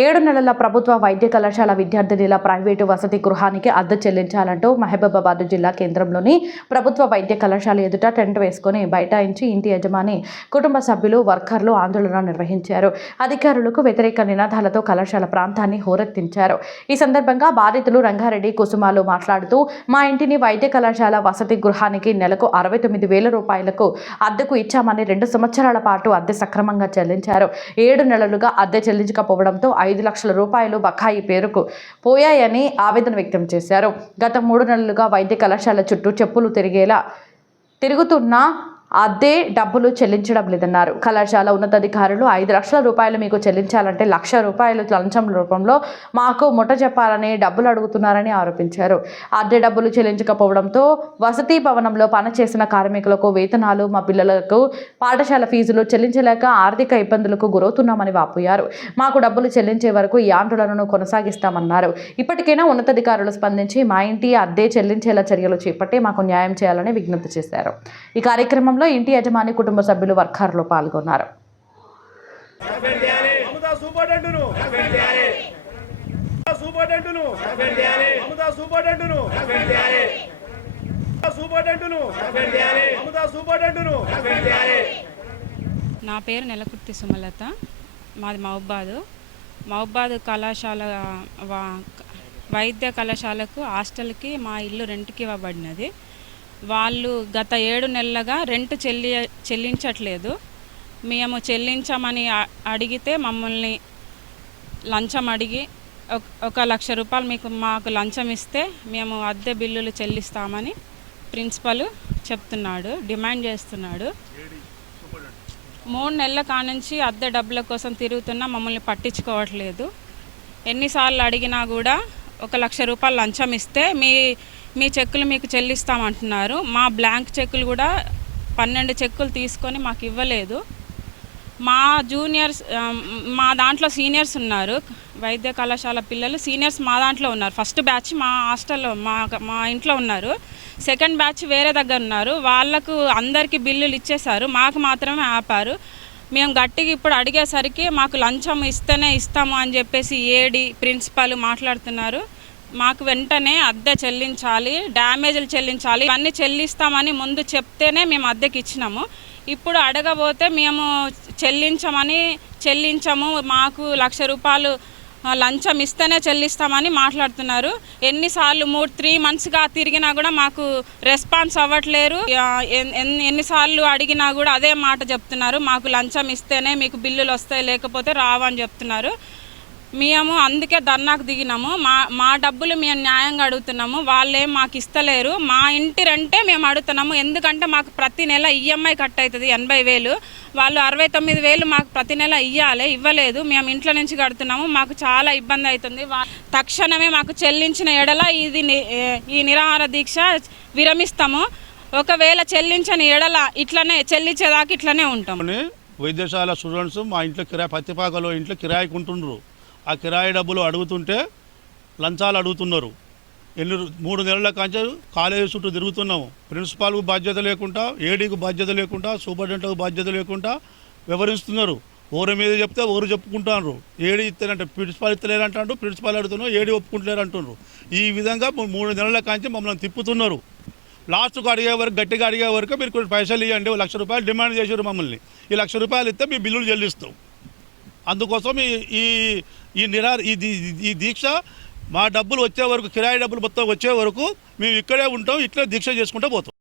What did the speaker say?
7 నెలల ప్రభుత్వ వైద్య కళాశాల విద్యార్థినిల ప్రైవేటు వసతి గృహానికి అద్దె చెల్లించాలంటూ మహబూబాబాద్ జిల్లా కేంద్రంలోని ప్రభుత్వ వైద్య కళాశాల ఎదుట టెంట్ వేసుకుని బైఠాయించి ఇంటి యజమాని కుటుంబ సభ్యులు వర్కర్లు ఆందోళన నిర్వహించారు. అధికారులకు వ్యతిరేక నినాదాలతో కళాశాల ప్రాంతాన్ని హోరెత్తించారు. ఈ సందర్భంగా బాధితులు రంగారెడ్డి కుసుమాలు మాట్లాడుతూ, మా ఇంటిని వైద్య కళాశాల వసతి గృహానికి నెలకు 69,000 రూపాయలకు అద్దెకు ఇచ్చామని 2 సంవత్సరాల పాటు అద్దె సక్రమంగా చెల్లించారు. 7 నెలలుగా అద్దె చెల్లించకపోవడంతో 5 లక్షల రూపాయలు బకాయి పేరుకు పోయాయని ఆవేదన వ్యక్తం చేశారు. గత 3 నెలలుగా వైద్య కళాశాల చుట్టూ చెప్పులు తిరుగుతున్న అద్దె డబ్బులు చెల్లించడం లేదన్నారు. కళాశాల ఉన్నతాధికారులు 5 లక్షల రూపాయలు మీకు చెల్లించాలంటే 1,00,000 రూపాయలు లంచం రూపంలో మాకు ముట్ట చెప్పాలని డబ్బులు అడుగుతున్నారని ఆరోపించారు. అద్దె డబ్బులు చెల్లించకపోవడంతో వసతి భవనంలో పనిచేసిన కార్మికులకు వేతనాలు, మా పిల్లలకు పాఠశాల ఫీజులు చెల్లించలేక ఆర్థిక ఇబ్బందులకు గురవుతున్నామని వాపోయారు. మాకు డబ్బులు చెల్లించే వరకు ఈ ఆందోళనను కొనసాగిస్తామన్నారు. ఇప్పటికైనా ఉన్నతాధికారులు స్పందించి మా ఇంటి అద్దె చెల్లించేలా చర్యలు చేపట్టి మాకు న్యాయం చేయాలని విజ్ఞప్తి చేశారు. ఈ కార్యక్రమంలో ఇంటి యజమాని కుటుంబ సభ్యులు వర్కర్లు పాల్గొన్నారు. నా పేరు నెలకుర్తి సుమలత, మాది మహబూబాబాద్ కళాశాల వైద్య కళాశాలకు హాస్టల్కి మా ఇల్లు రెంట్కి ఇవ్వబడినది. వాళ్ళు గత 7 నెలలుగా రెంట్ చెల్లించట్లేదు. మేము చెల్లించమని అడిగితే మమ్మల్ని లంచం అడిగి 1,00,000 రూపాయలు మాకు లంచం ఇస్తే మేము అద్దె బిల్లులు చెల్లిస్తామని ప్రిన్సిపల్ చెప్తున్నాడు, డిమాండ్ చేస్తున్నాడు. 3 నెలల కానుంచి అద్దె డబ్బుల కోసం తిరుగుతున్నా మమ్మల్ని పట్టించుకోవట్లేదు. ఎన్నిసార్లు అడిగినా కూడా 1,00,000 రూపాయలు లంచం ఇస్తే మీ చెక్కులు మీకు చెల్లిస్తామంటున్నారు. మా బ్లాంక్ చెక్కులు కూడా 12 చెక్కులు తీసుకొని మాకు ఇవ్వలేదు. మా జూనియర్స్, మా దాంట్లో సీనియర్స్ ఉన్నారు, వైద్య కళాశాల పిల్లలు సీనియర్స్ మా దాంట్లో ఉన్నారు. ఫస్ట్ బ్యాచ్ మా హాస్టల్లో మా ఇంట్లో ఉన్నారు. సెకండ్ బ్యాచ్ వేరే దగ్గర ఉన్నారు. వాళ్ళకు అందరికీ బిల్లులు ఇచ్చేశారు, మాకు మాత్రమే ఆపారు. మేము గట్టిగా ఇప్పుడు అడిగేసరికి మాకు లంచం ఇస్తేనే ఇస్తాము అని చెప్పేసి ఏడి ప్రిన్సిపాల్ మాట్లాడుతున్నారు. మాకు వెంటనే అద్దె చెల్లించాలి, డ్యామేజ్లు చెల్లించాలి, ఇవన్నీ చెల్లిస్తామని ముందు చెప్తేనే మేము అద్దెకి ఇచ్చినాము. ఇప్పుడు అడగబోతే మేము చెల్లించము, మాకు 1,00,000 రూపాయలు లంచం ఇస్తేనే చెల్లిస్తామని మాట్లాడుతున్నారు. ఎన్నిసార్లు 3 మంత్స్గా తిరిగినా కూడా మాకు రెస్పాన్స్ అవ్వట్లేరు. ఎన్నిసార్లు అడిగినా కూడా అదే మాట చెప్తున్నారు, మాకు లంచం ఇస్తేనే మీకు బిల్లులు వస్తాయి, లేకపోతే రావని చెప్తున్నారు. మేము అందుకే ధర్నాకు దిగినాము. మా డబ్బులు మేము న్యాయంగా అడుగుతున్నాము, వాళ్ళేం మాకు ఇస్తలేరు. మా ఇంటి రెంటే మేము అడుగుతున్నాము, ఎందుకంటే మాకు ప్రతి నెల ఈఎంఐ కట్ అవుతుంది 80,000. వాళ్ళు 69,000 మాకు ప్రతి నెల ఇవ్వలేదు. మేము ఇంట్లో నుంచి కడుతున్నాము, మాకు చాలా ఇబ్బంది అవుతుంది. తక్షణమే మాకు చెల్లించిన ఎడల ఈ నిరాహార దీక్ష విరమిస్తాము. ఒకవేళ చెల్లించని ఎడల ఇట్లనే చెల్లించేదాకా ఇట్లనే ఉంటాము. వైద్యశాల స్టూడెంట్స్ మా ఇంట్లో పత్తిపాకలో ఇంట్లో కిరాయికి ఉంటుండ్రు. ఆ కిరాయి డబ్బులు అడుగుతుంటే లంచాలు అడుగుతున్నారు. 3 నెలల కంచె కాలేజీ చుట్టూ తిరుగుతున్నాము. ప్రిన్సిపాల్కు బాధ్యత లేకుండా, ఏడీకి బాధ్యత లేకుండా, సూపరింటెండెంట్కు బాధ్యత లేకుండా వ్యవహరిస్తున్నారు. ఓరి మీద చెప్తే ఓరు చెప్పుకుంటున్నారు. ఏడీ ఇస్తేనంటే ప్రిన్సిపాల్ ఇస్తలేరంటారు, ప్రిన్సిపాల్ అడుగుతున్నారు, ఏడీ ఒప్పుకుంటలేరు అంటున్నారు. ఈ విధంగా 3 నెలల కంచె మమ్మల్ని తిప్పుతున్నారు. లాస్ట్కు అడిగే వరకు, గట్టిగా అడిగే వరకు మీరు కొన్ని పైసలు ఇవ్వండి, 1,00,000 రూపాయలు డిమాండ్ చేశారు మమ్మల్ని. ఈ 1,00,000 రూపాయలు ఇస్తే మీ బిల్లులు చెల్లిస్తాం. అందుకోసం ఈ దీక్ష మా డబ్బులు వచ్చే వరకు, కిరాయి డబ్బులు మొత్తం వచ్చే వరకు మేము ఇక్కడే ఉంటాం, ఇట్లా దీక్ష చేసుకుంటూ పోతాం.